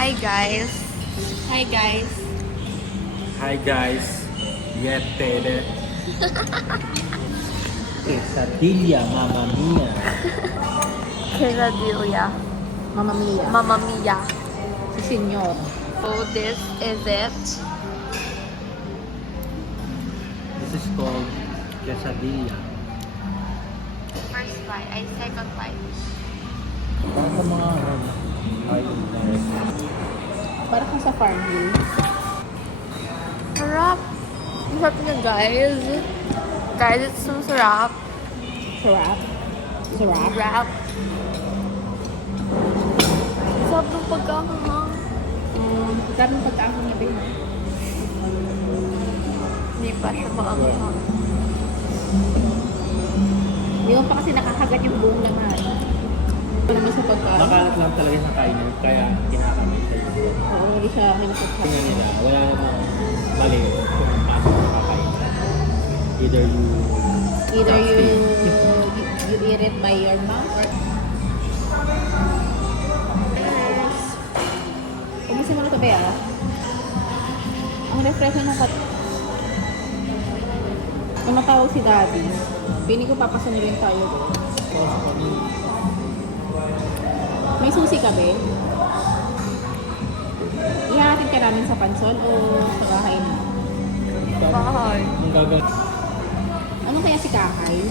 Hi guys. Hi guys. Hi guys, Yepede. Quesadilla, mamma mia. Quesadilla. Mamma Mia. Mamma mia. Si Senyor. So this is it. This is called quesadilla. First bite. Ay, second bite. Parang sa mga island lang. Para kang sa Farmville. Sarap. Masarap niya guys. Guys, it's so sarap. Sarap. Sarap. Sarap. Sarap ng pagkakahang. Sarap ng pagkain niya din. Hindi pa siya maanghang. Hindi mo pa kasi nakakagat yung buong laman. Ito naman sa pagkain. Makalat lang talaga sa kainan, kaya kinakamay sa iyo. Oo, hindi siya kinakapag. Tingnan nila, wala namang mali kung paano makakain. Either you Either you eat it by your mouth or... Umisin mo na ito, Bea. Ang refresher ng kat... Kung matawag si Daddy, piling ko papasunod tayo. May susi ka, Be? Ihahatid ka namin sa pansol o sa bahay na? Bahay. Ang gagawin. Ano kaya si Kakay?